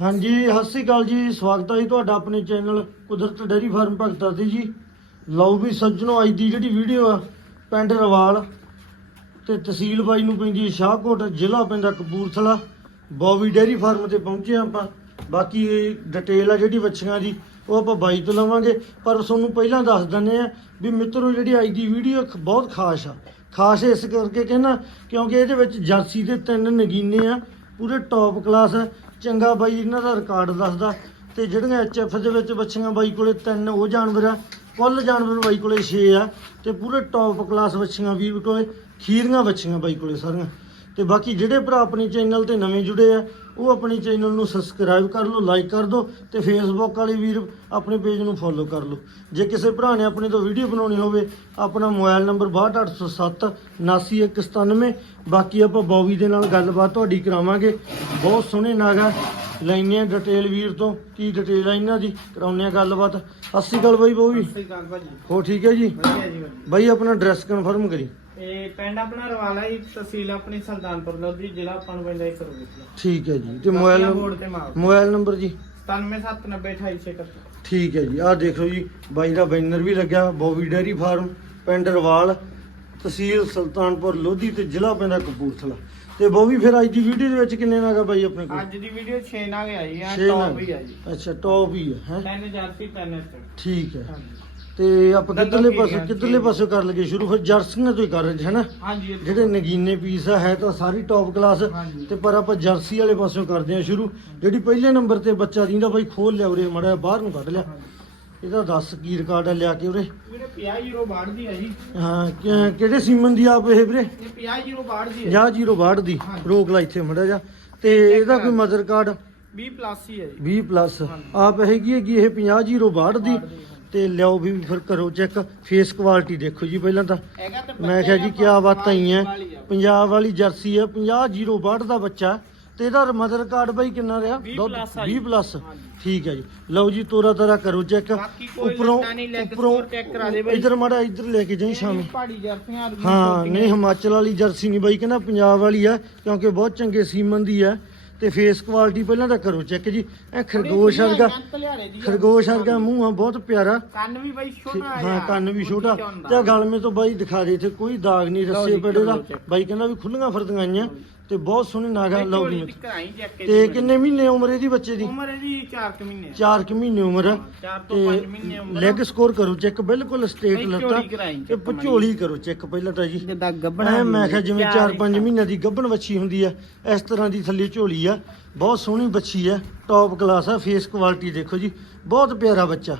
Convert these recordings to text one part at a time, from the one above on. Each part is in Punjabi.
ਹਾਂਜੀ, ਸਤਿ ਸ਼੍ਰੀ ਅਕਾਲ ਜੀ। ਸਵਾਗਤ ਹੈ ਜੀ ਤੁਹਾਡਾ ਆਪਣੇ ਚੈਨਲ ਕੁਦਰਤ ਡੇਅਰੀ ਫਾਰਮ ਭਗਤਾ ਤੇ ਜੀ। ਲਓ ਵੀ ਸੱਜਣੋ, ਅੱਜ ਦੀ ਜਿਹੜੀ ਵੀਡੀਓ ਆ, ਪਿੰਡ ਰਵਾਲ ਤੇ ਤਹਿਸੀਲ ਬਾਈ ਨੂੰ ਪੈਂਦੀ ਹੈ ਸ਼ਾਹਕੋਟ, ਜ਼ਿਲ੍ਹਾ ਪੈਂਦਾ ਕਪੂਰਥਲਾ। ਬੋਵੀ ਡੇਅਰੀ ਫਾਰਮ ਤੇ ਪਹੁੰਚੇ ਹਾਂ ਆਪਾਂ। ਬਾਕੀ ਡਿਟੇਲ ਆ ਜਿਹੜੀ ਬੱਚੀਆਂ ਦੀ, ਉਹ ਆਪਾਂ ਬਾਈ ਤੋਂ ਲਵਾਂਗੇ। ਪਰ ਤੁਹਾਨੂੰ ਪਹਿਲਾਂ ਦੱਸ ਦਿੰਦੇ ਆ ਵੀ ਮਿੱਤਰੋ, ਜਿਹੜੀ ਅੱਜ ਦੀ ਵੀਡੀਓ ਬਹੁਤ ਖਾਸ ਆ। ਖਾਸ ਇਸ ਕਰਕੇ ਕਹਿੰਦਾ, ਕਿਉਂਕਿ ਇਹਦੇ ਵਿੱਚ ਜਰਸੀ ਦੇ ਤਿੰਨ ਨਗੀਨੇ ਆ, ਪੂਰੇ ਟੌਪ ਕਲਾਸ ਆ। ਚੰਗਾ ਬਾਈ, ਇਹਨਾਂ ਦਾ ਰਿਕਾਰਡ ਦੱਸਦਾ। ਤੇ ਜਿਹੜੀਆਂ ਐਚਐਫ ਦੇ ਵਿੱਚ ਬੱਚੀਆਂ ਬਾਈ ਕੋਲੇ ਤਿੰਨ, ਉਹ ਜਾਨਵਰ ਆ। ਕੁੱਲ ਜਾਨਵਰ ਬਾਈ ਕੋਲੇ 6 ਆ। ਤੇ ਪੂਰੇ ਟੌਪ ਕਲਾਸ ਬੱਚੀਆਂ ਵੀ ਕੋਲੇ, ਖੀਰੀਆਂ ਬੱਚੀਆਂ ਬਾਈ ਕੋਲੇ ਸਾਰੀਆਂ। ਤੇ ਬਾਕੀ ਜਿਹੜੇ ਭਰਾ ਆਪਣੇ ਚੈਨਲ ਤੇ ਨਵੇਂ ਜੁੜੇ ਆ ਉਹ ਆਪਣੇ ਚੈਨਲ ਨੂੰ ਸਬਸਕ੍ਰਾਈਬ ਕਰ ਲਓ ਲਾਈਕ ਕਰ ਦਿਓ ਤੇ ਫੇਸਬੁੱਕ ਵਾਲੇ ਵੀਰ ਆਪਣੇ ਪੇਜ ਨੂੰ ਫੋਲੋ ਕਰ ਲਓ। ਜੇ ਕਿਸੇ ਭਰਾ ਨੇ ਆਪਣੇ ਤੋਂ ਵੀਡੀਓ ਬਣਾਉਣੀ ਹੋਵੇ ਆਪਣਾ ਮੋਬਾਈਲ ਨੰਬਰ 62807 79197 ਬਾਕੀ ਆਪਾਂ ਬੌਬੀ ਦੇ ਨਾਲ ਗੱਲਬਾਤ ਤੁਹਾਡੀ ਕਰਾਵਾਂਗੇ। ਬਹੁਤ ਸੋਹਣੇ ਨਾਗਾ ਲੈਣੇ ਆ ਡਿਟੇਲ ਵੀਰ ਤੋਂ ਕੀ ਡਿਟੇਲ ਆ ਇਹਨਾਂ ਦੀ ਕਰਾਉਂਦੇ ਆ ਗੱਲਬਾਤ। ਸਤਿ ਸ਼੍ਰੀ ਅਕਾਲ ਬਾਈ ਬੌਬੀ ਸਤਿ ਸ਼੍ਰੀ ਅਕਾਲ ਭਾਜੀ। ਹੋ ਠੀਕ ਹੈ ਜੀ? ਵਧੀਆ ਜੀ ਬਾਈ ਆਪਣਾ ਐਡਰੈਸ ਕਨਫਰਮ ਕਰੀ। ਇਹ ਪਿੰਡ ਆਪਣਾ ਰਵਾਲਾ ਹੀ ਤਹਿਸੀਲ ਆਪਣੀ ਸੁਲਤਾਨਪੁਰ ਲੋਧੀ ਜ਼ਿਲ੍ਹਾ ਆਪਾਂ ਨੂੰ ਪੈਂਦਾ ਇੱਕ ਰੁਪਏ ਠੀਕ ਹੈ ਜੀ ਤੇ ਮੋਬਾਈਲ ਬੋਰਡ ਤੇ ਮਾਰ ਮੋਬਾਈਲ ਨੰਬਰ ਜੀ? 9779288671 ਠੀਕ ਹੈ ਜੀ ਆਹ ਦੇਖੋ ਜੀ ਬਾਈ ਦਾ ਬੈਨਰ ਵੀ ਲੱਗਿਆ ਬੋਵੀ ਡੇਅਰੀ ਫਾਰਮ ਪਿੰਡ ਰਵਾਲ ਤਹਿਸੀਲ ਸੁਲਤਾਨਪੁਰ ਲੋਧੀ ਤੇ ਜ਼ਿਲ੍ਹਾ ਪੈਂਦਾ ਕਪੂਰਥਲਾ। ਤੇ ਬੋਵੀ ਫਿਰ ਅੱਜ ਦੀ ਵੀਡੀਓ ਦੇ ਵਿੱਚ ਕਿੰਨੇ ਨਾਗਾ ਬਾਈ ਆਪਣੇ ਕੋਲ? ਅੱਜ ਦੀ ਵੀਡੀਓ 6 ਨਾਲ ਆਈ ਆ ਛੇ ਟੌਪ ਨਗ। ਹੀ ਆ ਜੀ। ਅੱਛਾ ਟੌਪ ਹੀ ਹੈ ਹੈ? ਤਿੰਨ ਜਰਸੀ ਤਿੰਨ ਇੱਥੇ ਠੀਕ ਹੈ। ਹਾਂਜੀ। ਤੇ ਆਪਾਂ ਕਿੱਧਰਲੇ ਪਾਸੇ ਹੈ? ਕਿੱਧਰਲੇ ਪਾਸੇ ਕਰ ਲਗੇ ਸ਼ੁਰੂ ਫਿਰ ਜਰਸੀਆਂ ਤੋਂ ਹੀ ਕਰ ਰਹੇ ਹੈ ਨਾ ਹਾਂਜੀ। ਜਿਹੜੇ ਨਗੀਨੇ ਪੀਸ ਆ ਹੈ ਤਾਂ ਸਾਰੀ ਟੌਪ ਕਲਾਸ। ਤੇ ਪਰ ਆਪਾਂ ਜਰਸੀ ਵਾਲੇ ਪਾਸਿਓਂ ਕਰਦੇ ਹਾਂ ਸ਼ੁਰੂ। ਜਿਹੜੀ ਪਹਿਲੇ ਨੰਬਰ ਤੇ ਬੱਚਾ ਦਿੰਦਾ ਬਾਈ ਖੋਲ ਲਿਆ ਉਰੇ ਮੜਾ ਬਾਹਰ ਨੂੰ ਕੱਢ ਲਿਆ। ਇਹਦਾ ਦੱਸ ਕੀ ਰਿਕਾਰਡ ਆ ਲਿਆ ਕੇ ਉਰੇ? ਵੀਰੇ 50 ਯੂਰੋ ਬਾੜ ਦੀ ਆ ਜੀ। ਹਾਂ ਕਿਹੜੇ ਸੀਮਨ ਦੀ ਆਪ ਇਹ ਵੀਰੇ? ਇਹ 50 ਯੂਰੋ ਬਾੜ ਦੀ ਹੈ 50 ਦੀ। ਰੋਕ ਲਾ ਇੱਥੇ ਮੜਾ ਜਾ ਤੇ ਇਹਦਾ ਕੋਈ ਮਦਰ ਕਾਰਡ 20 ਪਲੱਸ ਹੀ ਹੈ ਜੀ। 20 ਪਲੱਸ। ਆਪ ਹੈਗੀ ਹੈਗੀ ਇਹ 50 ਦੀ? ਬਾੜ ਦੀ, ਤੇ ਲਿਆਓ ਵੀ ਫਿਰ ਕਰੋ ਚੈੱਕ। ਫੇਸ ਕੁਆਲਿਟੀ ਦੇਖੋ ਜੀ ਪਹਿਲਾਂ ਤਾਂ। ਮੈਂ ਕਿਹਾ ਜੀ ਕੀ ਬਾਤਾਂ ਹੀ ਹੈ। ਪੰਜਾਬ ਵਾਲੀ ਜਰਸੀ ਹੈ 50 ਜ਼ੀਰੋ ਬਾਹਠ ਦਾ ਬੱਚਾ ਤੇ ਇਹਦਾ ਮਦਰ ਕਾਰਡ ਬਾਈ ਕਿੰਨਾ ਰਿਹਾ? 20 ਦੁੱਧ plus ਆ ਜੀ। 20 ਪਲੱਸ। ਠੀਕ ਹੈ ਜੀ। ਲਓ ਜੀ ਤੋਰਾ ਤਾਰਾ ਕਰੋ ਚੈੱਕ। ਉੱਪਰੋਂ ਉੱਪਰੋਂ। ਇਧਰ ਮਾੜਾ ਇਧਰ ਲੈ ਕੇ ਜਾਈ ਸ਼ਾਮੇ। ਹਾਂ ਨਹੀਂ ਹਿਮਾਚਲ ਵਾਲੀ ਜਰਸੀ ਨਹੀਂ ਬਾਈ ਕਹਿੰਦਾ ਪੰਜਾਬ ਵਾਲੀ ਆ ਕਿਉਂਕਿ ਬਹੁਤ ਚੰਗੇ ਸੀਮਨ ਦੀ ਆ ਤੇ ਫੇਸ ਕੁਆਲਿਟੀ ਪਹਿਲਾਂ ਤਾਂ ਕਰੋ ਚੈੱਕ ਜੀ। ਇਹ ਖਰਗੋਸ਼ ਵਰਗਾ ਖਰਗੋਸ਼ ਵਰਗਾ ਮੂੰਹ ਆ ਬਹੁਤ ਪਿਆਰਾ। ਕੰਨ ਵੀ ਬਾਈ ਛੋਟਾ ਆ। ਹਾਂ ਕੰਨ ਵੀ ਛੋਟਾ। ਤੇ ਗਲਮੇ ਤੋਂ ਬਾਈ ਦਿਖਾ ਦੇ ਇੱਥੇ ਕੋਈ ਦਾਗ ਨਹੀਂ ਰੱਸੇ ਪੜੇ ਦਾ। ਬਾਈ ਕਹਿੰਦਾ ਵੀ ਖੁੱਲੀਆਂ ਫਿਰਦੀਆਂ ਆਈਆਂ। ਤੇ ਬਹੁਤ ਸੋਹਣੇ ਨਾਗਾ check ਤੇ ਕਿੰਨੇ ਮਹੀਨੇ ਉਮਰ ਇਹਦੀ ਬੱਚੇ ਦੀ? ਉਮਰ ਇਹਦੀ 4 ਕੁ ਮਹੀਨੇ 4 ਕਿ ਮਹੀਨੇ ਉਮਰ ਆ। 4 ਤੋਂ 5 ਮਹੀਨੇ ਉਮਰ ਲੈਗ ਸਕੋਰ ਕਰੋ ਚੈੱਕ ਬਿਲਕੁਲ ਸਟੇਟ ਲੱਤਾਂ। ਤੇ ਪਚੋਲੀ ਕਰੋ ਚੈੱਕ ਪਹਿਲਾਂ ਤਾਂ ਜੀ। ਜਿੱਦਾਂ ਐ ਮੈਂ ਕਿਹਾ ਜਿਵੇਂ 4-5 ਮਹੀਨਿਆਂ ਦੀ ਗੱਭਣ ਬੱਚੀ ਹੁੰਦੀ ਆ ਇਸ ਤਰ੍ਹਾਂ ਦੀ ਥੱਲੇ ਝੋਲੀ ਆ। ਬਹੁਤ ਸੋਹਣੀ ਬੱਚੀ ਆ ਟੌਪ ਕਲਾਸ ਆ ਫੇਸ ਕੁਆਲਿਟੀ ਦੇਖੋ ਜੀ ਬਹੁਤ ਪਿਆਰਾ ਬੱਚਾ।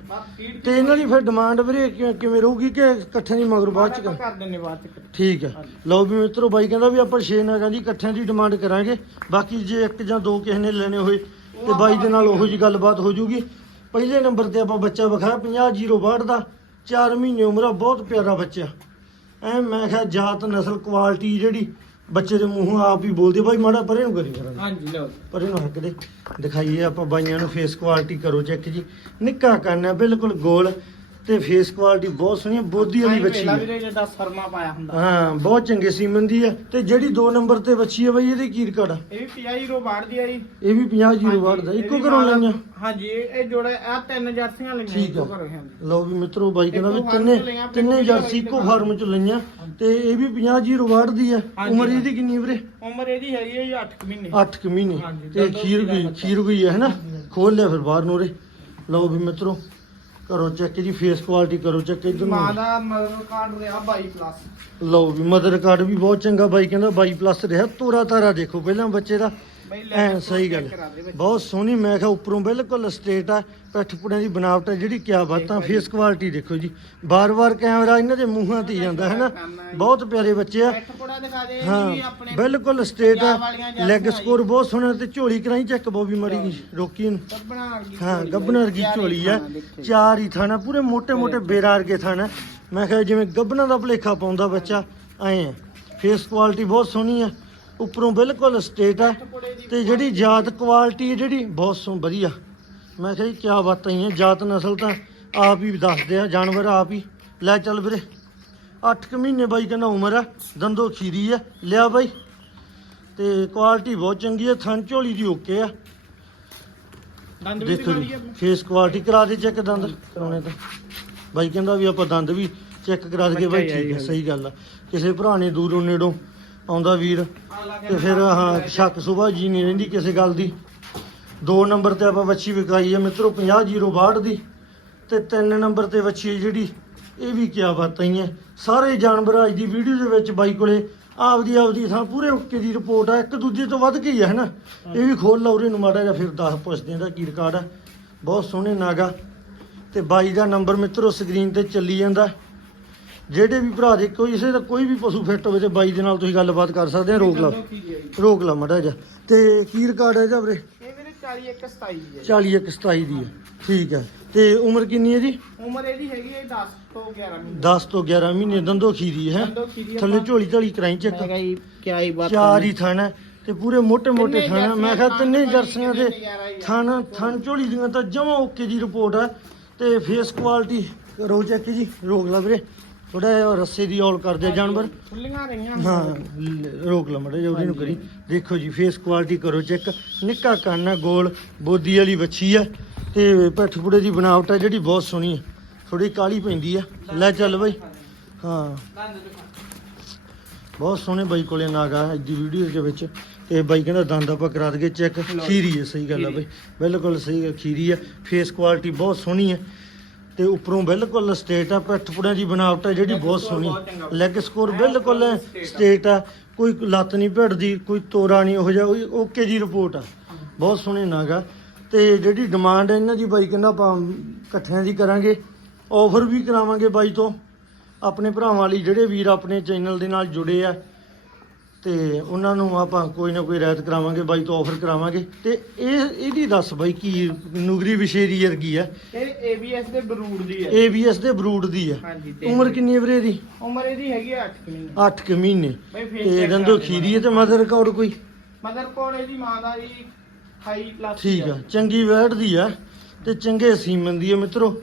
ਤੇ ਇਹਨਾਂ ਦੀ ਫਿਰ ਡਿਮਾਂਡ ਵੀਰੇ ਕਿ- ਕਿਵੇਂ ਰਹੂਗੀ ਕਿ ਇਕੱਠਿਆਂ ਦੀ ਮਗਰ ਬਾਅਦ ਚ ਕਰ ਕਰ ਦਿੰਨੇ ਬਾਅਦ ਚ ਠੀਕ ਹੈ। ਲਓ ਵੀ ਮਿੱਤਰੋ ਬਾਈ ਕਹਿੰਦਾ ਵੀ ਆਪਾਂ 6 ਨਗਾਂ ਦੀ ਇਕੱਠਿਆਂ ਦੀ ਡਿਮਾਂਡ ਕਰਾਂਗੇ। ਬਾਕੀ ਜੇ ਇੱਕ ਜਾਂ ਦੋ ਕਿਸੇ ਨੇ ਲੈਣੇ ਹੋਏ ਤੇ ਬਾਈ ਦੇ ਨਾਲ ਉਹੋ ਜੀ ਗੱਲਬਾਤ ਹੋ ਜੂਗੀ। ਪਹਿਲੇ ਨੰਬਰ ਤੇ ਆਪਾਂ ਬੱਚਾ ਵਿਖਾਇਆ 50 ਦਾ 4 ਮਹੀਨੇ ਉਮਰ ਆ ਬਹੁਤ ਪਿਆਰਾ ਬੱਚਾ। ਐ ਮੈਂ ਕਿਹਾ ਜਾਤ ਨਸਲ ਕੁਆਲਿਟੀ ਜਿਹੜੀ ਬੱਚੇ ਦੇ ਮੂੰਹੋਂ ਆਪ ਹੀ ਬੋਲਦੀ ਬਾਈ ਮਾੜਾ ਪਰੇ ਨੂੰ ਕਰੀ ਕਰਾਂਗੇ ਹਾਂਜੀ ਲਓ। ਪਰੇ ਨੂੰ ਹੱਕ ਦੇ। ਦਿਖਾਈਏ ਆਪਾਂ ਬਾਈਆਂ ਨੂੰ ਫੇਸ ਕੁਆਲਿਟੀ ਕਰੋ ਚੈੱਕ ਜੀ। ਨਿੱਕਾ ਕੰਨ ਬਿਲਕੁਲ ਗੋਲ। ਤੇ ਫੇਸ ਕੁਆਲਿਟੀ ਬਹੁਤ ਸੋਹਣੀ ਆ, ਬੋਦੀ ਵਾਲੀ ਬੱਚੀ ਹੈ। ਵੀਰੇ ਜਿੱਦਾਂ ਸਰਮਾ ਪਾਇਆ ਹੁੰਦਾ। ਹਾਂ ਬਹੁਤ ਚੰਗੇ ਸੀਮਨ ਦੀ ਆ ਤੇ ਜਿਹੜੀ 2 ਨੰਬਰ ਤੇ ਬੱਚੀ ਆ ਬਈ ਇਹਦੀ ਕੀ ਰਿਕਾਰਡ ਆ? ਇਹ ਵੀ 50 ਯੂਰੋ ਬਾੜ ਦੀ ਆ ਜੀ। ਇਹ ਵੀ 50 ਜੀਰੋ ਵਾਟ ਦਾ ਇੱਕੋ ਵੀ ਘਰੋਂ ਲਈਆਂ। ਹਾਂਜੀ ਇਹ ਇਹ ਜੋੜਾ ਆ ਤਿੰਨ ਜਰਸੀਆਂ ਲਈਆਂ ਠੀਕ ਆ। ਹਾਂਜੀ। ਲਓ ਵੀ ਮਿੱਤਰੋ ਬਾਈ ਕਹਿੰਦਾ ਵੀ ਇੱਕੋ ਫਾਰਮ ਤਿੰਨੇ ਲਈਆਂ, ਤਿੰਨੇ ਜਰਸੀ ਇੱਕੋ ਫਾਰਮ ਚ ਲਈਆਂ। ਤੇ ਇਹ ਵੀ 50 ਜੀਰੋ ਵਾਟ ਦੀ ਹਾਂਜੀ, ਉਮਰ ਹਾਂ। ਇਹਦੀ ਕਿੰਨੀ ਵੀਰੇ? ਉਮਰ ਇਹਦੀ ਹੈਗੀ ਹੈ ਜੀ 8 ਮਹੀਨੇ। 8 ਕੁ ਮਹੀਨੇ। ਹਾਂਜੀ, ਤੇ ਖੀਰ ਦਾ ਗਈ। ਖੀਰ ਗਈ ਹੈ ਹੈਨਾ ਹਾਂਜੀ। ਖੋਲ ਲਿਆ ਫਿਰ ਬਾਹਰ ਨੂੰ ਰੇ ਲਓ ਵੀ ਮਿੱਤਰੋ ਕਰੋ ਚੈੱਕ ਜੀ ਫੇਸ ਕੁਆਲਿਟੀ ਕਰੋ ਚੈੱਕ ਇਧਰ ਮਾਂ ਨੂੰ ਦਾ ਮਦਰ ਕਾਰਡ ਰਿਹਾ 22 ਪਲੱਸ ਲਓ ਵੀ ਮਦਰ ਕਾਰਡ ਵੀ ਬਹੁਤ ਚੰਗਾ ਬਾਈ ਕਹਿੰਦਾ 22 ਪਲੱਸ ਰਿਹਾ ਤੋਰਾ ਤਾਰਾ ਦੇਖੋ ਪਹਿਲਾਂ ਬੱਚੇ ਦਾ। ਬਈ ਐ ਸਹੀ ਗੱਲ। ਬਹੁਤ ਸੋਹਣੀ ਮੈਂ ਕਿਹਾ ਉੱਪਰੋਂ ਬਿਲਕੁਲ ਸਟੇਟ ਆ ਪਿੱਠ ਪੁੜਿਆਂ ਦੀ ਬਣਾਵਟ ਹੈ ਜਿਹੜੀ ਕਿਆ ਬਾਤਾਂ ਫੇਸ ਕੁਆਲਿਟੀ ਦੇਖੋ ਜੀ। ਬਾਰ-ਬਾਰ ਕੈਮਰਾ ਇਹਨਾਂ ਦੇ ਮੂੰਹਾਂ ਤੇ ਜਾਂਦਾ ਹੈ ਨਾ? ਬਹੁਤ ਪਿਆਰੇ ਬੱਚੇ ਆ। ਹਾਂ ਬਿਲਕੁਲ ਸਟੇਟ ਆ। ਲੈਗ ਸਕੋਰ ਬਹੁਤ ਸੋਹਣਾ ਤੇ ਝੋਲੀ ਕਰਾਈ ਚੈੱਕ ਬੋਬੀ ਮਰੀ ਰੋਕੀ ਨੂੰ ਹਾਂ ਗੱਬਣਾ ਵਰਗੀ ਝੋਲੀ ਆ। ਚਾਰ ਹੀ ਥਾਣਾ ਪੂਰੇ ਮੋٹے-ਮੋٹے ਬੇਰਾ ਵਰਗੇ ਥਾਣਾ। ਮੈਂ ਕਿਹਾ ਜਿਵੇਂ ਗੱਬਣਾ ਦਾ ਭਲੇਖਾ ਪਾਉਂਦਾ ਬੱਚਾ ਐ ਫੇਸ ਕੁਆਲਿਟੀ ਬਹੁਤ ਸੋਹਣੀ ਆ। ਉੱਪਰੋਂ ਬਿਲਕੁਲ ਸਟੇਟ ਆ ਤੇ ਜਿਹੜੀ ਜਾਤ ਕੁਆਲਿਟੀ ਹੈ ਜਿਹੜੀ ਬਹੁਤ ਸੋ ਵਧੀਆ। ਮੈਂ ਕਿਹਾ ਜੀ ਕਿਆ ਬਾਤਾਂ ਹੀ ਆ ਜਾਤ ਨਸਲ ਤਾਂ ਆਪ ਹੀ ਦੱਸਦੇ ਆ ਜਾਨਵਰ ਆਪ ਹੀ। ਲੈ ਚੱਲ ਵੀਰੇ 8 ਕੁ ਮਹੀਨੇ ਬਾਈ ਕਹਿੰਦਾ ਉਮਰ ਆ ਦੰਦੋ ਖੀਰੀ ਆ। ਲਿਆ ਬਾਈ। ਤੇ ਕੁਆਲਿਟੀ ਬਹੁਤ ਚੰਗੀ ਆ ਥਣ ਝੋਲੀ ਦੀ ਓਕੇ ਆ। ਦੰਦ ਵੀ ਦੇਖੋ ਜੀ? ਫੇਸ ਕੁਆਲਿਟੀ ਕਰਾ ਦੇ ਚੈੱਕ ਦੰਦ ਕਰਾਉਣੇ ਤਾਂ। ਬਾਈ ਕਹਿੰਦਾ ਵੀ ਆਪਾਂ ਦੰਦ ਵੀ ਚੈੱਕ ਕਰਾ ਦਈਏ ਬਾਈ ਹੀ ਠੀਕ ਹੈ। ਸਹੀ ਗੱਲ ਆ। ਕਿਸੇ ਭਰਾ ਨੇ ਦੂਰੋਂ ਨੇੜੋਂ ਆਉਂਦਾ ਵੀਰ ਤੇ ਫਿਰ ਹਾਂ ਸ਼ੱਕ ਸੁਭਾ ਜੀ ਨਹੀਂ ਰਹਿੰਦੀ ਕਿਸੇ ਗੱਲ ਦੀ। ਦੋ ਨੰਬਰ ਤੇ ਆਪਾਂ ਵੱਛੀ ਵਿਕਾਈ ਹੈ ਮਿੱਤਰੋ 50062 ਦੀ। ਤੇ ਤਿੰਨ ਨੰਬਰ ਤੇ ਵੱਛੀ ਹੈ ਜਿਹੜੀ, ਇਹ ਵੀ ਕਿਆ ਬਾਤਾਂ ਹੀ ਹੈ ਸਾਰੇ ਜਾਨਵਰ ਅੱਜ ਦੀ ਵੀਡੀਓ ਦੇ ਵਿੱਚ ਬਾਈ ਕੋਲੇ ਆਪਦੀ ਆਪਦੀ ਥਾਂ ਪੂਰੇ ਓਕੇ ਦੀ ਰਿਪੋਰਟ ਆ, ਇੱਕ ਦੂਜੇ ਤੋਂ ਵੱਧ ਕੇ ਹੀ ਹੈ ਹਨਾ? ਇਹ ਵੀ ਖੋਲ ਲਓ ਉਰੇ ਨੂੰ ਮਾੜਾ ਜਿਹਾ, ਫਿਰ ਦੱਸ ਪੁੱਛਦੇ ਦਾ ਕੀ ਰਿਕਾਰਡ ਆ। ਬਹੁਤ ਸੋਹਣੇ ਨਾਗਾ। ਤੇ ਬਾਈ ਦਾ ਨੰਬਰ ਮਿੱਤਰੋ, ਸਕਰੀਨ ਤੇ ਚੱਲੀ ਜਾਂਦਾ। ਜਿਹੜੇ ਵੀ ਭਰਾ ਦੇ ਕੋਈ ਇਸੇ ਦਾ ਕੋਈ ਵੀ ਪਸ਼ੂ ਫਿੱਟ ਹੋਵੇ ਤੇ ਬਾਈ ਦੇ ਨਾਲ ਤੁਸੀਂ ਗੱਲਬਾਤ ਕਰ ਸਕਦੇ ਆ ਰੋਕ ਲਾ। ਰੋਕ ਲਾ ਮੜਾ ਜਾ ਤੇ ਕੀ ਰਿਕਾਰਡ ਹੈ ਜਵਰੇ ਇਹ ਵੀਰੇ 4127 ਦੀ ਹੈ 4127 ਦੀ ਠੀਕ ਹੈ। ਤੇ ਉਮਰ ਕਿੰਨੀ ਹੈ ਜੀ? ਉਮਰ ਇਹਦੀ ਹੈਗੀ ਹੈ 10 ਤੋਂ 11 ਮਹੀਨੇ। 10 ਤੋਂ 11 ਮਹੀਨੇ। ਦੰਦੋ ਖੀਰੀ ਹੈ। ਥੱਲੇ ਝੋਲੀ ਝੋਲੀ ਕਰਾਈ ਚੈੱਕ ਕਿਆ ਹੀ ਚਾਰ ਹੀ ਥਣ ਹੈ। ਤੇ ਪੂਰੇ ਮੋਟੇ ਮੋਟੇ ਥਾਣਾ ਮੈਂ ਕਿਹਾ ਤਿੰਨੇ ਜਰਸੀਆਂ ਦੇ ਥਾਣਾ ਥਣ ਝੋਲੀ ਦੀਆਂ ਤਾਂ ਜਮਾ ਓਕੇ ਦੀ ਰਿਪੋਰਟ ਹੈ। ਤੇ ਫੇਸ ਕੁਆਲਿਟੀ ਕਰੋ ਚੈੱਕ ਜੀ। ਰੋਗ ਲੱਗ ਵੀਰੇ। ਥੋੜਾ ਜਿਹਾ ਰੱਸੇ ਦੀ ਔਲ ਕਰਦੇ ਆ ਜਾਨਵਰ। ਖੁੱਲੀਆਂ ਰਹੀਆਂ। ਹਾਂ ਲ- ਰੋਕ ਲਾ ਮੜੇ ਉਹਦੀ ਨੂੰ ਕਰੀ। ਦੇਖੋ ਜੀ ਫੇਸ ਕੁਆਲਿਟੀ ਕਰੋ ਚੈੱਕ ਨਿੱਕਾ ਕੰਨ ਹੈ ਗੋਲ ਬੋਦੀ ਵਾਲੀ ਵੱਛੀ ਹੈ ਤੇ ਪਿੱਠ ਪੁੜੇ ਦੀ ਬਣਾਵਟ ਹੈ ਜਿਹੜੀ ਬਹੁਤ ਸੋਹਣੀ ਹੈ ਥੋੜੀ ਕਾਲੀ ਪੈਂਦੀ ਹੈ ਲੈ ਚੱਲ ਬਈ। ਹਾਂ। ਬਹੁਤ ਸੋਹਣੇ ਬਾਈ ਕੋਲੇ ਨਾਗਾ ਅੱਜ ਦੀ ਵੀਡੀਓ ਦੇ ਵਿੱਚ। ਤੇ ਬਾਈ ਕਹਿੰਦਾ ਦੰਦ ਆਪਾਂ ਕਰਾ ਦਈਏ ਚੈੱਕ ਖੀਰੀ ਹੈ ਸਹੀ ਗੱਲ ਹੈ ਬਾਈ। ਬਿਲਕੁਲ ਸਹੀ ਹੈ ਖੀਰੀ ਹੈ ਫੇਸ ਕੁਆਲਿਟੀ ਬਹੁਤ ਸੋਹਣੀ ਹੈ ਤੇ ਉੱਪਰੋਂ ਬਿਲਕੁਲ ਸਟੇਟ ਆ ਪਿੱਠ ਪੁੜਿਆਂ ਦੀ ਬਣਾਵਟ ਹੈ ਜਿਹੜੀ ਬਹੁਤ ਸੋਹਣੀ। ਲੈਗ ਸਕੋਰ ਬਿਲਕੁਲ ਸਟੇਟ ਆ। ਕੋਈ ਲੱਤ ਨਹੀਂ ਭਿੜਦੀ ਕੋਈ ਤੋਰਾ ਨਹੀਂ ਉਹ ਜਿਹਾ ਓਕੇ ਜੀ ਰਿਪੋਰਟ ਆ। ਬਹੁਤ ਸੋਹਣੇ ਨਾਗਾ। ਤੇ ਜਿਹੜੀ ਡਿਮਾਂਡ ਹੈ ਇਹਨਾਂ ਦੀ ਬਾਈ ਕਹਿੰਦਾ ਆਪਾਂ ਇਕੱਠਿਆਂ ਦੀ ਕਰਾਂਗੇ। ਆਫਰ ਵੀ ਕਰਾਵਾਂਗੇ ਬਾਈ ਤੋਂ। ਆਪਣੇ ਭਰਾਵਾਂ ਲਈ ਜਿਹੜੇ ਵੀਰ ਆਪਣੇ ਚੈਨਲ ਦੇ ਨਾਲ ਜੁੜੇ ਆ ਤੇ ਉਹਨਾਂ ਨੂੰ ਆਪਾਂ ਕੋਈ ਨਾ ਕੋਈ ਰਾਇਤ ਕਰਾਵਾਂਗੇ ਬਾਈ ਤੋਂ ਆਫਰ ਕਰਾਵਾਂਗੇ। ਤੇ ਇਹ ਇਹਦੀ ਦੱਸ ਬਾਈ ਕੀ ਨੁਗਰੀ ਵਿਸ਼ੇਰੀ ਵਰਗੀ ਆ। ਇਹ ABS ਦੇ ਬਰੂਡ ਦੀ ਹੈ ABS ਦੇ ਬਰੂਡ ਦੀ ਆ। ਹਾਂਜੀ ਤੇ ਉਮਰ ਕਿੰਨੀ ਹੈ ਵੀਰੇ ਇਹਦੀ? ਉਮਰ ਇਹਦੀ ਹੈਗੀ 8 ਮਹੀਨੇ। 8 ਕੁ ਮਹੀਨੇ। ਬਈ ਫੇਸ ਤੇ ਦੰਦੋ ਖੀਰੀ ਹੈ ਤੇ ਮਦਰ ਰਿਕਾਰਡ ਕੋਈ? ਮਦਰ ਕੋਲ ਇਹਦੀ ਮਾਂ ਦਾ ਜੀ 28 ਪਲੱਸ ਠੀਕ ਆ ਚੰਗੀ ਵੈਟ ਦੀ ਆ ਤੇ ਚੰਗੇ ਸੀਮਨ ਦੀ ਆ ਮਿੱਤਰੋ।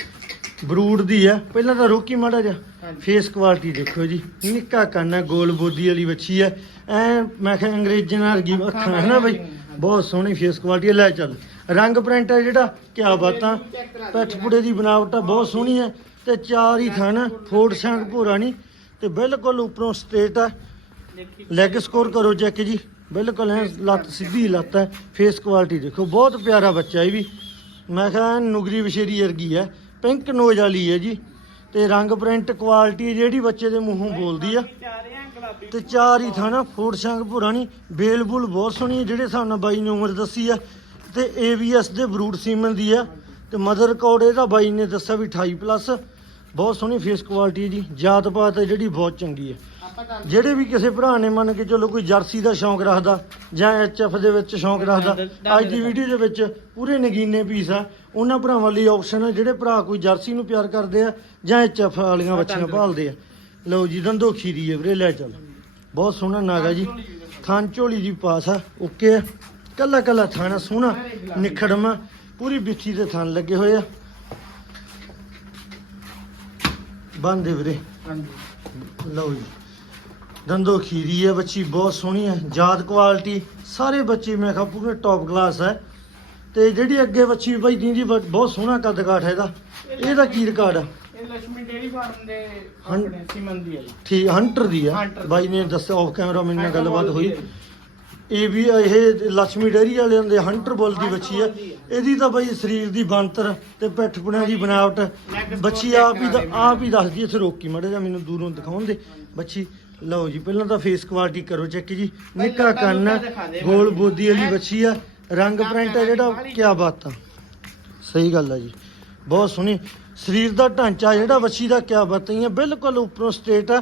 ਬਰੂਡ ਦੀ ਆ। ਪਹਿਲਾਂ ਤਾਂ ਰੋਕੀ ਮਾੜਾ ਜਿਹਾ। ਹਾਂਜੀ। ਫੇਸ ਕੁਆਲਿਟੀ ਦੇਖੋ ਜੀ। ਨਿੱਕਾ ਕੰਨ ਆ ਗੋਲ ਬੋਦੀ ਵਾਲੀ ਵੱਛੀ ਆ। ਐ ਮੈਂ ਕਿਹਾ ਅੰਗਰੇਜ਼ਾਂ ਨਾਲ ਵਰਗੀ ਅੱਖਾਂ ਹੈ ਨਾ ਬਈ? ਬਹੁਤ ਸੋਹਣੀ ਫੇਸ ਕੁਆਲਿਟੀ ਲੈ ਚੱਲ। ਰੰਗ ਪ੍ਰਿੰਟ ਆ ਜਿਹੜਾ ਕਿਆ ਬਾਤਾਂ? ਪਿੱਠ ਪੁੜੇ ਦੀ ਬਣਾਵਟ ਆ ਬਹੁਤ ਸੋਹਣੀ ਹੈ ਤੇ ਚਾਰ ਹੀ ਥਣ ਫੋੜ ਸ਼ਾਂਕ ਭੋਰਾ ਨਹੀਂ। ਤੇ ਬਿਲਕੁਲ ਉੱਪਰੋਂ ਸਟ੍ਰੇਟ ਆ। ਲੈਗ ਸਕੋਰ ਕਰੋ ਚੈੱਕ ਜੀ। ਬਿਲਕੁਲ ਐ ਲੱਤ ਸਿੱਧੀ ਲੱਤ ਹੈ ਫੇਸ ਕੁਆਲਿਟੀ ਦੇਖੋ। ਬਹੁਤ ਪਿਆਰਾ ਬੱਚਾ ਇਹ ਵੀ। ਮੈਂ ਕਿਹਾ ਨੁਗਰੀ ਵਿਸ਼ੇਰੀ ਵਰਗੀ ਹੈ ਪਿੰਕ ਨੋਜ਼ ਵਾਲੀ ਹੈ ਜੀ ਤੇ ਰੰਗ ਪ੍ਰਿੰਟ ਕੁਆਲਿਟੀ ਜਿਹੜੀ ਬੱਚੇ ਦੇ ਮੂੰਹੋਂ ਬੋਲਦੀ ਆ। ਆ ਤੇ ਚਾਰ ਹੀ ਥਾਣਾ ਫੋੜ ਸ਼ੰਗ ਪੁਰਾਣੀ ਬੇਲ ਬੁਲ ਬਹੁਤ ਸੋਹਣੀ ਹੈ ਜਿਹੜੇ ਹਿਸਾਬ ਨਾਲ ਬਾਈ ਨੇ ਉਮਰ ਦੱਸੀ ਆ। ਤੇ AVS ਦੇ ਬਰੂਡ ਸੀਮਨ ਦੀ ਆ। ਤੇ ਮਦਰ ਰਿਕਾਰਡ ਇਹਦਾ ਬਾਈ ਨੇ ਦੱਸਿਆ ਵੀ 28 ਪਲੱਸ ਬਹੁਤ ਸੋਹਣੀ ਫੇਸ ਕੁਆਲਿਟੀ ਹੈ ਜੀ। ਜਾਤ ਪਾਤ ਜਿਹੜੀ ਬਹੁਤ ਚੰਗੀ ਕਰ ਜਿਹੜੇ ਵੀ ਕਿਸੇ ਭਰਾ ਨੇ ਮੰਨ ਕੇ ਚਲੋ ਕੋਈ ਜਰਸੀ ਦਾ ਸ਼ੌਂਕ ਰੱਖਦਾ ਜਾਂ ਐਚਐਫ ਦੇ ਵਿੱਚ ਸ਼ੌਂਕ ਰੱਖਦਾ ਅੱਜ ਦੀ ਵੀਡੀਓ ਦੇ ਵਿੱਚ ਪੂਰੇ ਨਗੀਨੇ ਪੀਸ ਆ। ਉਹਨਾਂ ਭਰਾਵਾਂ ਲਈ ਆਪਸ਼ਨ ਆ ਜਿਹੜੇ ਭਰਾ ਕੋਈ ਜਰਸੀ ਨੂੰ ਪਿਆਰ ਕਰਦੇ ਆ ਜਾਂ ਐਚਐਫ ਵਾਲੀਆਂ ਬੱਚੀਆਂ ਭਾਲਦੇ ਆ। ਲਓ ਜੀ ਦੰਦੋ ਖੀਰੀ ਹੈ ਵੀਰੇ ਲੈ ਚੱਲ। ਬਹੁਤ ਸੋਹਣਾ ਨਾਗਾ ਜੀ। ਥਾਨ ਝੋਲੀ ਦੀ ਪਾਸ ਆ ਓਕੇ ਆ। ਕੱਲਾ ਕੱਲਾ ਥਾਣਾ ਸੋਹਣਾ ਨਿਖੜਮਾ ਪੂਰੀ ਬਿੱਥੀ ਦੇ ਥਾਨ ਲੱਗੇ ਹੋਏ ਆ। ਬੰਦੇ ਵੀਰੇ। ਹਾਂਜੀ। ਲਓ ਜੀ। ਦੰਦੋ ਖੀਰੀ ਹੈ ਬੱਚੀ ਬਹੁਤ ਸੋਹਣੀ ਹੈ ਜਾਤ ਕੁਆਲਿਟੀ ਸਾਰੇ ਬੱਚੇ ਮੈਂ ਕਿਹਾ ਪੂਰੇ ਟੌਪ ਕਲਾਸ ਹੈ। ਤੇ ਜਿਹੜੀ ਅੱਗੇ ਬੱਚੀ ਬਾਈ ਦੀਦੀ ਬਹੁਤ ਸੋਹਣਾ ਕੱਦ ਕਾਠ ਹੈ ਇਹਦਾ। ਇਹਦਾ ਕੀ ਰਿਕਾਰਡ ਹੈ ਇਹ ਡੇਰੀ ਫਾਰਮ ਦੇ ਆਪਣੇ ਸੀਮਨ ਦੀ ਹੈ ਠੀਕ ਹੰਟਰ ਦੀ ਆ। ਬਾਈ ਨੇ ਦੱਸਿਆ ਆਫ ਕੈਮਰਾ ਮੇਰੇ ਨਾਲ ਗੱਲਬਾਤ ਹੋਈ। ਇਹ ਵੀ ਇਹ ਲక్ష్ਮੀ ਡੇਰੀ ਵਾਲੇ ਹੁੰਦੇ ਹੰਟਰ ਬੋਲ ਦੀ ਬੱਚੀ ਹੈ। ਇਹਦੀ ਤਾਂ ਬਾਈ ਸਰੀਰ ਦੀ ਬੰਤਰ ਤੇ ਪਿੱਠਪੁਣਾ ਦੀ ਬਣਾਵਟ। ਬੱਚੀ ਆਪ ਹੀ ਆਪ ਹੀ ਦੱਸਦੀ ਇਸ ਰੋਕੀ ਮੜੇ ਜਾਂ ਮੈਨੂੰ ਦੂਰੋਂ ਦਿਖਾਉਣ ਦੇ। ਬੱਚੀ ਲਓ ਜੀ ਪਹਿਲਾਂ ਤਾਂ ਫੇਸ ਕੁਆਲਿਟੀ ਕਰੋ ਚੈੱਕ ਜੀ। ਨਿੱਕਾ ਕੰਨ ਆ, ਗੋਲ। ਬੋਦੀ ਵਾਲੀ ਬੱਚੀ ਆ ਰੰਗ ਪ੍ਰਿੰਟ ਆ ਜਿਹੜਾ ਕਿਆ ਬਾਤ ਆ। ਸਹੀ ਗੱਲ ਆ ਜੀ। ਬਹੁਤ ਸੋਹਣੀ। ਸਰੀਰ ਦਾ ਢਾਂਚਾ ਜਿਹੜਾ ਬੱਚੀ ਦਾ ਕਿਆ ਬਾਤਾਂ ਹੀ ਬਿਲਕੁਲ ਉੱਪਰੋਂ ਸਟੇਟ ਆ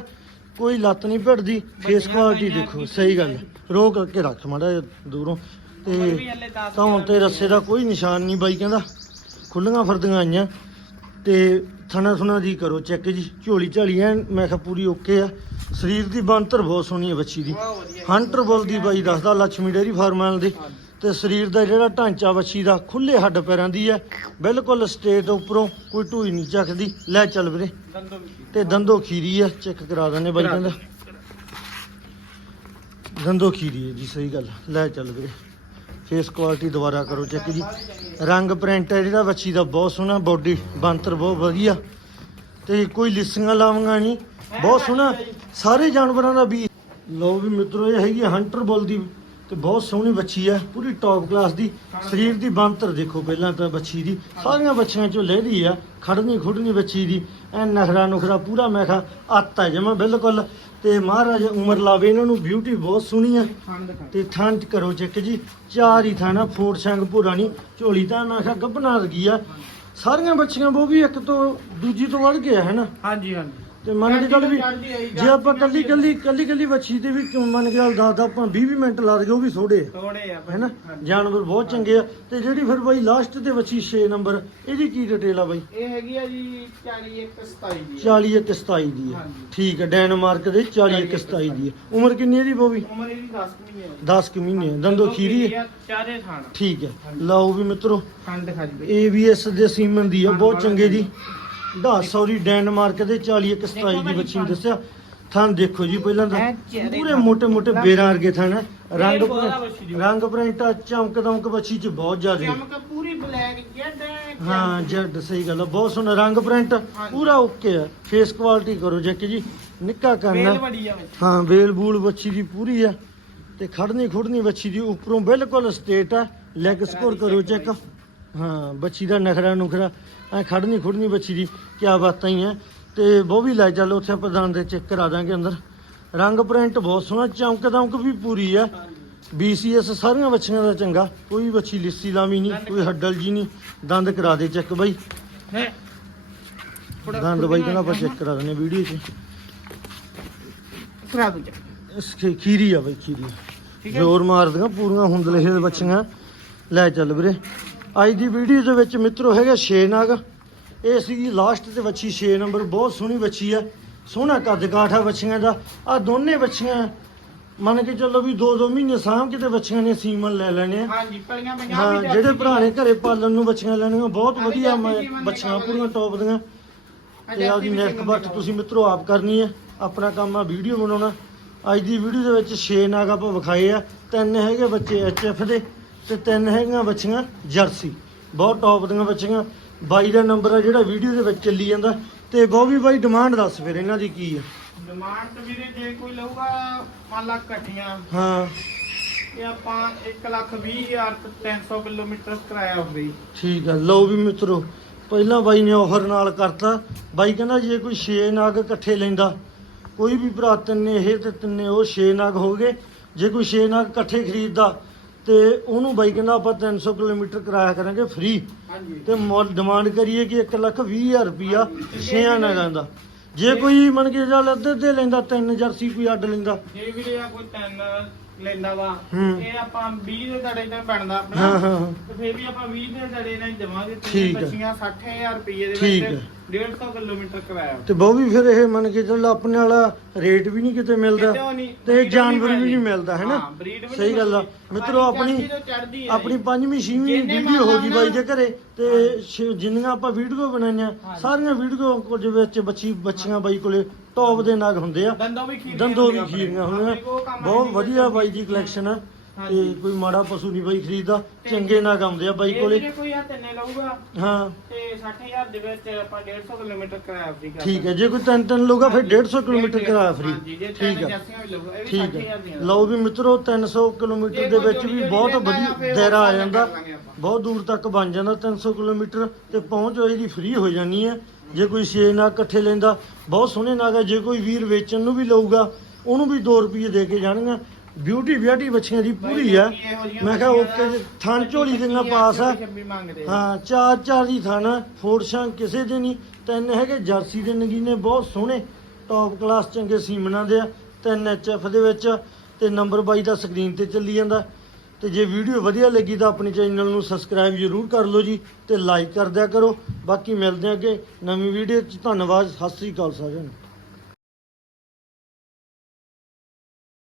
ਕੋਈ ਲੱਤ ਨਹੀਂ ਭਿੜਦੀ। ਫੇਸ ਕੁਆਲਿਟੀ ਦੇਖੋ ਸਹੀ ਗੱਲ ਆ। ਰੋਕ ਕੇ ਰੱਖ ਮਾੜਾ ਜਿਹਾ ਦੂਰੋਂ। ਤੇ ਹਲੇ 10 ਧੌਣ ਤੇ ਰੱਸੇ ਦਾ ਕੋਈ ਨਿਸ਼ਾਨ ਨਹੀਂ ਬਾਈ ਕਹਿੰਦਾ। ਖੁੱਲੀਆਂ ਫਰਦੀਆਂ ਆਈਆਂ। ਤੇ ਥਣਾ ਥੁਣਾ ਦੀ ਕਰੋ ਚੈੱਕ ਜੀ। ਝੋਲੀ ਝਾਲੀ ਐਨ ਮੈਂ ਕਿਹਾ ਪੂਰੀ ਓਕੇ ਆ। ਸਰੀਰ ਦੀ ਬਣਤਰ ਬਹੁਤ ਸੋਹਣੀ ਹੈ ਬੱਚੀ ਦੀ। ਬਹੁਤ ਵਧੀਆ ਹੰਟਰ ਬੁੱਲ ਦੀ ਬਾਈ ਦੱਸਦਾ ਲక్ష్ਮੀ ਡੇਰੀ ਫਾਰਮਾਂ ਦੀ। ਤੇ ਸਰੀਰ ਦਾ ਜਿਹੜਾ ਢਾਂਚਾ ਬੱਚੀ ਦਾ ਖੁੱਲੇ ਹੱਡ ਪੈਰਾਂ ਦੀ ਹੈ। ਬਿਲਕੁਲ ਸਟੇਟ ਉੱਪਰੋਂ ਕੋਈ ਢੂਈ ਨਹੀਂ ਚੱਕਦੀ। ਲੈ ਚੱਲ ਵੀਰੇ। ਦੰਦੋਂ ਤੇ ਦੰਦੋ ਖੀਰੀ ਹੈ, ਚੈੱਕ ਕਰਾ ਦਿੰਦੇ ਬਾਈ ਕਹਿੰਦਾ। ਦੰਦੋ ਖੀਰੀ ਹੈ ਜੀ, ਸਹੀ ਗੱਲ। ਆ। ਲੈ ਚੱਲ ਵੀਰੇ। ਫੇਸ ਕੁਆਲਿਟੀ ਦੁਬਾਰਾ ਕਰੋ ਚੈੱਕ ਜੀ। ਰੰਗ ਪ੍ਰਿੰਟ ਹੈ ਜਿਹੜਾ ਬੱਚੀ ਦਾ, ਬਹੁਤ ਸੋਹਣਾ। ਬੋਡੀ ਬੰਤਰ ਬਹੁਤ ਵਧੀਆ। ਤੇ ਕੋਈ ਲਿਸੀਆਂ ਲਾਵਾਂਗਾ ਨਹੀਂ। ਬਹੁਤ ਸੋਹਣਾ ਸਾਰੇ ਜਾਨਵਰਾਂ ਦਾ ਵੀ। ਲੋ ਵੀ ਮਿੱਤਰੋ ਇਹ ਹੈਗੀ ਹੰਟਰ ਬੁੱਲ ਦੀ ਤੇ ਬਹੁਤ ਸੋਹਣੀ ਬੱਚੀ ਹੈ ਪੂਰੀ ਟੌਪ ਕਲਾਸ ਦੀ। ਸਰੀਰ ਦੀ ਬੰਤਰ ਦੇਖੋ ਪਹਿਲਾਂ ਤਾਂ ਬੱਚੀ ਦੀ। ਸਾਰੀਆਂ ਬੱਚੀਆਂ ਚੋਂ ਲਹਿਦੀ ਆ ਖੜਨੀ ਖੁੜਨੀ ਬੱਚੀ ਦੀ। ਐ ਨਖਰਾ ਨੁਖਰਾ ਪੂਰਾ ਮੈਖਾ ਆਤਾ ਹੈ ਜਮਾ ਬਿਲਕੁਲ। ਤੇ ਮਹਾਰਾਜ ਉਮਰ ਲਾਵੇ ਇਹਨਾਂ ਨੂੰ ਬਿਊਟੀ ਬਹੁਤ ਸੋਹਣੀ ਹੈ ਤੇ ਥਾਂ 'ਚ ਕਰੋ ਚੈੱਕ ਜੀ ਚਾਰ ਹੀ ਥਾਣਾ ਫੋੜ ਸੰਗ ਪੁਰਾਣੀ ਝੋਲੀ ਤਾਂ ਨਾ ਖਾ ਗੱਭਣਾ ਲੱਗੀ ਆ। ਸਾਰੀਆਂ ਬੱਚੀਆਂ ਉਹ ਵੀ ਇੱਕ ਤੋਂ ਦੂਜੀ ਤੋਂ ਵੱਧ ਗਿਆ ਹੈ ਨਾ? ਹਾਂਜੀ ਹਾਂਜੀ। ਤੇ ਮੰਨ ਕੇ ਚੱਲ ਵੀ ਚੜ੍ਹਦੀ ਆਈ, ਜੇ ਆਪਾਂ ਕੱਲੀ ਕੱਲੀ ਕੱਲੀ ਕੱਲੀ ਬੱਚੀ ਤੇ ਵੀ ਕਿਉਂ ਮੰਨ ਕੇ ਚੱਲ ਦੱਸਦਾ ਆਪਾਂ 20 20 ਮਿੰਟ ਲਾ ਦਈਏ ਉਹ ਵੀ ਥੋੜੇ ਥੋੜੇ ਆ ਭਾਈ। ਹੈਨਾ? ਹਾਂਜੀ। ਜਾਨਵਰ ਬਹੁਤ ਚੰਗੇ ਆ। ਤੇ ਜਿਹੜੀ ਫਿਰ ਬਾਈ ਲਾਸਟ ਤੇ ਬੱਚੀ 6 ਨੰਬਰ ਇਹਦੀ ਕੀ ਡਿਟੇਲ ਆ ਬਾਈ? ਇਹ ਹੈਗੀ ਆ ਜੀ 4127 ਦੀ 40 ਇੱਕ 27 ਦੀ ਹੈ ਹਾਂਜੀ। ਠੀਕ ਹੈ ਡੈਨਮਾਰਕ ਦੇ 40 ਇੱਕ 27 ਦੀ ਹੈ ਉਮਰ ਕਿੰਨੀ ਹੈ ਇਹਦੀ ਬੋਬੀ ਉਮਰ ਇਹਦੀ 10 ਮਹੀਨੇ ਹੈ 10 ਕੁ ਮਹੀਨੇ। ਦੰਦੋ ਖੀਰੀ ਹੈ ਆ, ਚਾਰੇ ਥਾਣਾ ਠੀਕ ਹੈ ਲਓ ਵੀ ਮਿੱਤਰੋ ਖੰਡ ਦਿਖਾ ਜੀ ਏਬੀਐਸ ਦੇ ਸੀਮਨ ਦੀ ਆ। ਬਹੁਤ ਚੰਗੇ ਜੀ। 10 ਸੌਰੀ ਡੈਨਮਾਰਕ ਦੇ 40 27 ਦੀ ਬੱਚੀ ਨੂੰ ਦੱਸਿਆ। ਥਣ ਦੇਖੋ ਜੀ ਪਹਿਲਾਂ ਤਾਂ ਪੂਰੇ ਮੋٹے ਮੋٹے ਬੇਰਾਂ ਵਰਗੇ ਥਣ ਹੈ। ਰੰਗ ਰੰਗ ਪ੍ਰਿੰਟ ਚਮਕ ਦਮਕ ਬੱਚੀ ਚ ਬਹੁਤ ਜ਼ਿਆਦਾ ਚਮਕ ਪੂਰੀ ਬਲੈਕ ਹਾਂ ਜੱਟ ਸਹੀ ਗੱਲ ਬਹੁਤ ਸੋਹਣਾ ਰੰਗ ਪ੍ਰਿੰਟ ਪੂਰਾ ਓਕੇ ਆ। ਫੇਸ ਕੁਆਲਿਟੀ ਕਰੋ ਜੱਕ ਜੀ ਨਿੱਕਾ ਕਰਨਾ। ਹਾਂ ਵੇਲ ਬੂਲ ਬੱਚੀ ਦੀ ਪੂਰੀ ਆ। ਤੇ ਖੜਨੀ ਖੁੜਨੀ ਬੱਚੀ ਦੀ ਉੱਪਰੋਂ ਬਿਲਕੁਲ ਸਟੇਟ ਆ। ਲੈਗ ਸਕੋਰ ਕਰੋ ਚੈੱਕ ਹਾਂ ਬੱਚੀ ਦਾ ਨਖਰਾ ਨੁਖਰਾ ਐ ਖੜਨੀ ਖੁੜਨੀ ਬੱਚੀ ਦੀ ਕੀ ਬਾਤਾਂ ਹੀ ਆ ਤੇ ਉਹ ਵੀ ਲੈ ਚੱਲ ਉੱਥੇ ਦਾਨ ਦੇ ਚੈੱਕ ਕਰਾ ਦਾਂਗੇ ਅੰਦਰ। ਰੰਗ ਪ੍ਰਿੰਟ ਬਹੁਤ ਸੋਹਣਾ ਚਮਕ ਦਮਕ ਵੀ ਪੂਰੀ ਆ BCS ਸਾਰੀਆਂ ਬੱਚੀਆਂ ਦਾ ਚੰਗਾ ਕੋਈ ਬੱਚੀ ਲਿੱਸੀ ਲਾਵੀ ਨਹੀਂ ਕੋਈ ਹੱਡਲ ਜੀ ਨਹੀਂ। ਦੰਦ ਕਰਾ ਦੇ ਚੈੱਕ ਬਾਈ। ਦੰਦ ਬਾਈ ਕਹਿੰਦਾ ਆਪਾਂ ਚੈੱਕ ਕਰਾ ਦਿੰਦੇ ਵੀਡੀਓ 'ਚ। ਕਰਾ ਦੂਜਾ ਇਸ ਖੀਰੀ ਆ ਬਾਈ ਖੀਰੀ ਜ਼ੋਰ ਮਾਰਦੀਆਂ ਪੂਰੀਆਂ ਹੁੰਦਲੇ ਦੇ ਬੱਚੀਆਂ। ਲੈ ਚੱਲ ਵੀਰੇ। ਅੱਜ ਦੀ ਵੀਡੀਓ ਦੇ ਵਿੱਚ ਮਿੱਤਰੋ ਹੈਗਾ 6 ਨਾਗ। ਇਹ ਸੀਗੀ ਲਾਸਟ ਤੇ ਬੱਚੀ 6 ਨੰਬਰ ਬਹੁਤ ਸੋਹਣੀ ਬੱਚੀ ਆ। ਸੋਹਣਾ ਕੱਦ ਕਾਠ ਆ ਬੱਚੀਆਂ ਦਾ। ਆ ਦੋਨੇ ਬੱਚੀਆਂ ਮੰਨ ਕੇ ਚੱਲੋ ਵੀ 2-2 ਮਹੀਨੇ ਸਾਂਭ ਕੇ ਤੇ ਬੱਚੀਆਂ ਨੇ ਸੀਮਨ ਲੈ ਲੈਣੇ ਆ। ਹਾਂਜੀ ਪਲੀਆਂ ਪੰਜਾਹ ਹਾਂ ਜਿਹੜੇ ਭਰਾ ਨੇ ਘਰੇ ਪਾਲਣ ਨੂੰ ਬੱਚੀਆਂ ਲੈਣੀਆਂ ਬਹੁਤ ਵਧੀਆ ਮੈਂ- ਕਾਬਲ ਪੂਰੀਆਂ ਟੌਪ ਦੀਆਂ। ਤੇ ਆਪਦੀ ਜਰਸੀ ਨੈਕ ਸੀਮਨ ਬੱਟ ਤੁਸੀਂ ਮਿੱਤਰੋ ਆਪ ਕਰਨੀ ਹੈ ਆਪਣਾ ਕੰਮ ਆ ਵੀਡੀਓ ਬਣਾਉਣਾ। ਅੱਜ ਦੀ ਵੀਡੀਓ ਦੇ ਵਿੱਚ 6 ਨਾਗ ਆਪਾਂ ਵਿਖਾਏ ਆ। ਤਿੰਨ ਹੈਗੇ ਬੱਚੇ ਐਚਐਫ ਦੇ। ਤੇ ਤਿੰਨ ਹੈਗੀਆਂ ਬੱਚੀਆਂ ਜਰਸੀ। ਬਹੁਤ ਟੌਪ ਦੀਆਂ ਬੱਚੀਆਂ। ਬਾਈ ਦਾ ਨੰਬਰ ਆ ਜਿਹੜਾ ਵੀਡੀਓ ਦੇ ਵਿੱਚ ਚੱਲੀ ਜਾਂਦਾ। ਤੇ ਬੋਬੀ ਬਾਈ ਡਿਮਾਂਡ ਦੱਸ ਫਿਰ ਇਹਨਾਂ ਦੀ ਕੀ ਆ? ਡਿਮਾਂਡ ਤੇ ਵੀਰੇ ਜੇ ਕੋਈ ਲਊਗਾ ਮੰਨ ਲਾ ਇਕੱਠੀਆਂ ਹਾਂ। ਇਹ ਆਪਾਂ 1 ਲੱਖ 20 ਹਜ਼ਾਰ ਤੇ 300 ਕਿਲੋਮੀਟਰ ਕਿਰਾਇਆ ਹੋਵੇ ਠੀਕ ਆ। ਲਓ ਵੀ ਮਿੱਤਰੋ ਪਹਿਲਾਂ ਬਾਈ ਨੇ ਆਫਰ ਨਾਲ ਕਰਤਾ। ਬਾਈ ਕਹਿੰਦਾ ਜੇ ਕੋਈ 6 ਨਾਗ ਇਕੱਠੇ ਲੈਂਦਾ ਕੋਈ ਵੀ ਭਰਾ ਤਿੰਨੇ ਇਹ ਤੇ ਤਿੰਨੇ ਉਹ 6 ਨਾਗ ਹੋ ਗਏ ਜੇ ਕੋਈ 6 ਨਾਗ ਇਕੱਠੇ ਖਰੀਦਦਾ ਤੇ ਉਹਨੂੰ ਬਾਈ ਕਹਿੰਦਾ ਆਪਾਂ 300 ਕਿਲੋਮੀਟਰ ਕਿਰਾਇਆ ਕਰਾਂਗੇ ਫ੍ਰੀ ਤੇ ਮੁੱਲ ਡਿਮਾਂਡ ਕਰੀਏ ਕਿ 1 ਲੱਖ 20 ਹਜ਼ਾਰ ਰੁਪਿਆ 6 ਨਾਗਾਂ ਦਾ। ਜੇ ਕੋਈ ਮੰਨ ਕੇ ਚੱਲ ਅੱਧੇ ਤੇ ਲੈਂਦਾ ਤਿੰਨ ਜਰਸੀ ਕੋਈ ਅੱਡ ਲੈਂਦਾ। ਜੇ ਵੀਰੇ ਆ ਕੋਈ ਤਿੰਨ ਲੈਂਦਾ ਵਾ ਹੂੰ। ਇਹ ਆਪਾਂ 20 ਦੇ ਦੜੇ ਤੇ ਬਣਦਾ ਆਪਣਾ ਹਾਂ ਹਾਂ ਤੇ ਫੇਰ ਵੀ ਆਪਾਂ 20 ਦੇ ਦੜੇ ਨਾਲ ਦੇਵਾਂਗੇ ਤੇ ਠੀਕ। ਬੱਚੀਆਂ 60000 ਰੁਪਏ ਦੇ ਠੀਕ ਵਿੱਚ 150 ਕਿਲੋਮੀਟਰ ਕਿਰਾਇਆ ਤੇ ਬਹੁ ਵੀ ਫਿਰ ਇਹ ਮੰਨ ਕੇ ਚੱਲ ਆਪਣੇ ਵਾਲਾ ਰੇਟ ਵੀ ਨਹੀਂ ਕਿਤੇ ਮਿਲਦਾ ਕਿਤੇ ਉਹ ਨਹੀਂ- ਤੇ breed ਜਾਨਵਰ ਵੀ। ਨਹੀਂ ਮਿਲਦਾ ਹੈ ਨਾ ਹਾਂ, breed ਵੀ ਸਹੀ ਗੱਲ ਆ ਮਿਲਦੀ। ਮਿੱਤਰੋ ਸਾਡੀ ਆਪਣੀ ਤੋਂ ਚੜ੍ਹਦੀ ਆਪਣੀ। ਪੰਜਵੀਂ ਛੇਵੀਂ ਜਿੰਨੇ ਵੀਡੀਓ ਹੋ ਗਈ ਬਾਈ ਦੇ ਘਰੇ ਤੇ ਛੇ- ਜਿੰਨੀਆਂ ਆਪਾਂ ਵੀਡੀਓ ਬਣਾਈਆਂ। ਸਾਰੀਆਂ ਵੀਡੀਓ ਕੁਝ ਵਿੱਚ ਬੱਚੀ ਬੱਚੀਆਂ ਬਾਈ ਕੋਲੇ ਟੌਪ ਦੇ ਨਗ ਹੁੰਦੇ ਆ। ਦੰਦੋਂ ਵੀ ਖੀਰੀਆਂ ਦੰਦੋਂ ਵੀ ਖੀਰੀਆਂ। ਹੁੰਦੀਆਂ ਬਹੁਤ ਵਧੀਆ ਬਾਈ ਦੀ ਕਲੈਕਸ਼ਨ ਆ। ਤੇ। ਕੋਈ ਮਾੜਾ ਪਸ਼ੂ ਨਹੀਂ ਬਾਈ ਖਰੀਦਦਾ। ਚੰਗੇ ਨਗ ਆਉਂਦੇ ਆ ਬਾਈ ਕੋਲੇ। ਵੀਰੇ ਕੋਈ ਆ ਤਿੰਨੇ ਲਊਗਾ। ਹਾਂ। ਤੇ 60000 ਦੇ ਵਿੱਚ ਆਪਾਂ 150 ਕਿਲੋਮੀਟਰ ਕਿਰਾਇਆ ਫ੍ਰੀ ਕਰ ਠੀਕ ਹੈ। ਜੇ ਕੋਈ ਤਿੰਨ ਤਿੰਨ ਲਊਗਾ ਫਿਰ 150 ਕਿਲੋਮੀਟਰ ਕਿਰਾਇਆ ਫ੍ਰੀ ਜੇ ਠੀਕ ਹੈ ਠੀਕ 60000 ਹੈ। ਲਓ ਵੀ ਮਿੱਤਰੋ 300 ਕਿਲੋਮੀਟਰ ਜੇ ਦੇ ਵਿੱਚ ਵੀ ਬਹੁਤ ਵਧੀਆ ਦਾਇਰਾ ਆ ਜਾਂਦਾ। ਬਹੁਤ ਦੂਰ ਤੱਕ ਬਣ ਜਾਂਦਾ 300 ਕਿਲੋਮੀਟਰ ਤੇ ਪਹੁੰਚ ਇਹਦੀ ਫ੍ਰੀ ਹੋ ਜਾਣੀ ਹੈ ਜੇ ਕੋਈ 6 ਨਾਗ ਇਕੱਠੇ ਲੈਂਦਾ ਬਹੁਤ ਸੋਹਣੇ ਨਾਗ ਆ ਜੇ ਕੋਈ ਵੀਰ ਵੇਚਣ ਨੂੰ ਵੀ ਲਊਗਾ ਉਹਨੂੰ ਵੀ 2 ਰੁਪਏ ਦੇ ਕੇ ਜਾਣਗੇ। ਬਿਊਟੀ ਵਿਆਟੀ ਬੱਚੀਆਂ ਦੀ ਪੂਰੀ ਆ। ਮੈਂ ਕਿਹਾ ਓਕੇ ਜੀ, ਥਣ ਝੋਲੀ ਦੀਆਂ ਪਾਸ ਆ। ਹਾਂ ਚਾਰ ਚਾਰ ਦੀ ਥਾਣਾ ਫੋਰਸ਼ਾਂ ਕਿਸੇ ਦੇ ਨਹੀਂ। ਤਿੰਨ ਹੈਗੇ ਜਰਸੀ ਦੇ ਨਗੀਨੇ ਬਹੁਤ ਸੋਹਣੇ। ਟੌਪ ਕਲਾਸ ਚੰਗੇ ਸੀਮਨਾਂ ਦੇ ਆ ਤਿੰਨ ਐਚਐਫ ਦੇ ਵਿੱਚ ਤੇ ਨੰਬਰ 22 ਦਾ ਸਕਰੀਨ ਤੇ ਚੱਲੀ ਜਾਂਦਾ। ਤੇ ਜੇ ਵੀਡੀਓ ਵਧੀਆ ਲੱਗੀ ਤਾਂ ਆਪਣੇ ਚੈਨਲ ਨੂੰ ਸਬਸਕ੍ਰਾਈਬ ਜ਼ਰੂਰ ਕਰ ਲਓ ਜੀ ਤੇ ਲਾਈਕ ਕਰ ਦਿਆ ਕਰੋ। ਬਾਕੀ ਮਿਲਦੇ ਆ ਨਵੀਂ ਵੀਡੀਓ 'ਚ। ਧੰਨਵਾਦ, ਸਤਿ ਸ੍ਰੀ ਅਕਾਲ ਸਾਰਿਆਂ ਨੂੰ।